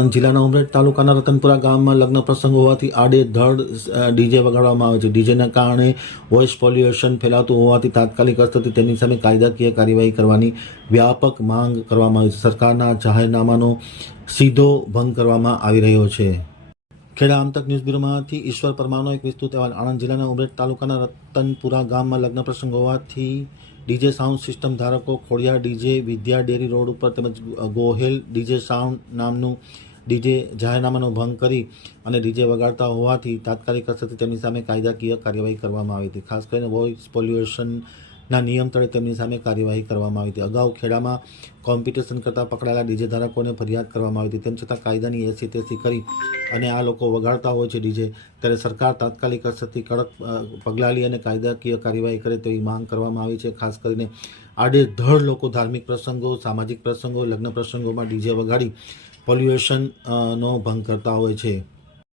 આણંદ જિલ્લાના ઉમરેઠ તાલુકાના રતનપુરા ગામમાં લગ્ન પ્રસંગ હોવાથી આડેધડ ડીજે વગાડવામાં આવે છે. ડીજેના કારણે વોઇસ પોલ્યુશન ફેલાતું હોવાથી તાત્કાલિક અસરથી તેની સામે કાયદાકીય કાર્યવાહી કરવાની વ્યાપક માંગ કરવામાં આવી છે. સરકારના જાહેરનામાનો સીધો ભંગ કરવામાં આવી રહ્યો છે. ખેડા આમતક ન્યૂઝ બ્યુરોમાંથી ઈશ્વર પરમારનો એક વિસ્તૃત અહેવાલ. આણંદ જિલ્લાના ઉમરેઠ તાલુકાના રતનપુરા ગામમાં લગ્ન પ્રસંગ હોવાથી ડીજે સાઉન્ડ સિસ્ટમ ધારકો ખોડિયાર ડીજે વિદ્યા ડેરી રોડ ઉપર તેમજ ગોહેલ ડીજે સાઉન્ડ નામનું ડીજે જાહેરનામાનો ભંગ કરી અને ડીજે વગાડતા હોવાથી તાત્કાલિક અસરથી તેમની સામે કાયદાકીય કાર્યવાહી કરવામાં આવી હતી. ખાસ કરીને વોઇસ પોલ્યુશનના નિયમ તળે તેમની સામે કાર્યવાહી કરવામાં આવી હતી. અગાઉ ખેડામાં કોમ્પિટિશન કરતાં પકડાયેલા ડીજે ધારકોને ફરિયાદ કરવામાં આવી હતી. તેમ છતાં કાયદાની એસી તેસી કરી અને આ લોકો વગાડતા હોય છે ડીજે, ત્યારે સરકાર તાત્કાલિક અસરથી કડક પગલાં લી અને કાયદાકીય કાર્યવાહી કરે તેવી માંગ કરવામાં આવી છે. ખાસ કરીને આડેધડ લોકો ધાર્મિક પ્રસંગો, સામાજિક પ્રસંગો, લગ્ન પ્રસંગોમાં ડીજે વગાડી પોલ્યુશનનો ભંગ કરતા હોય છે.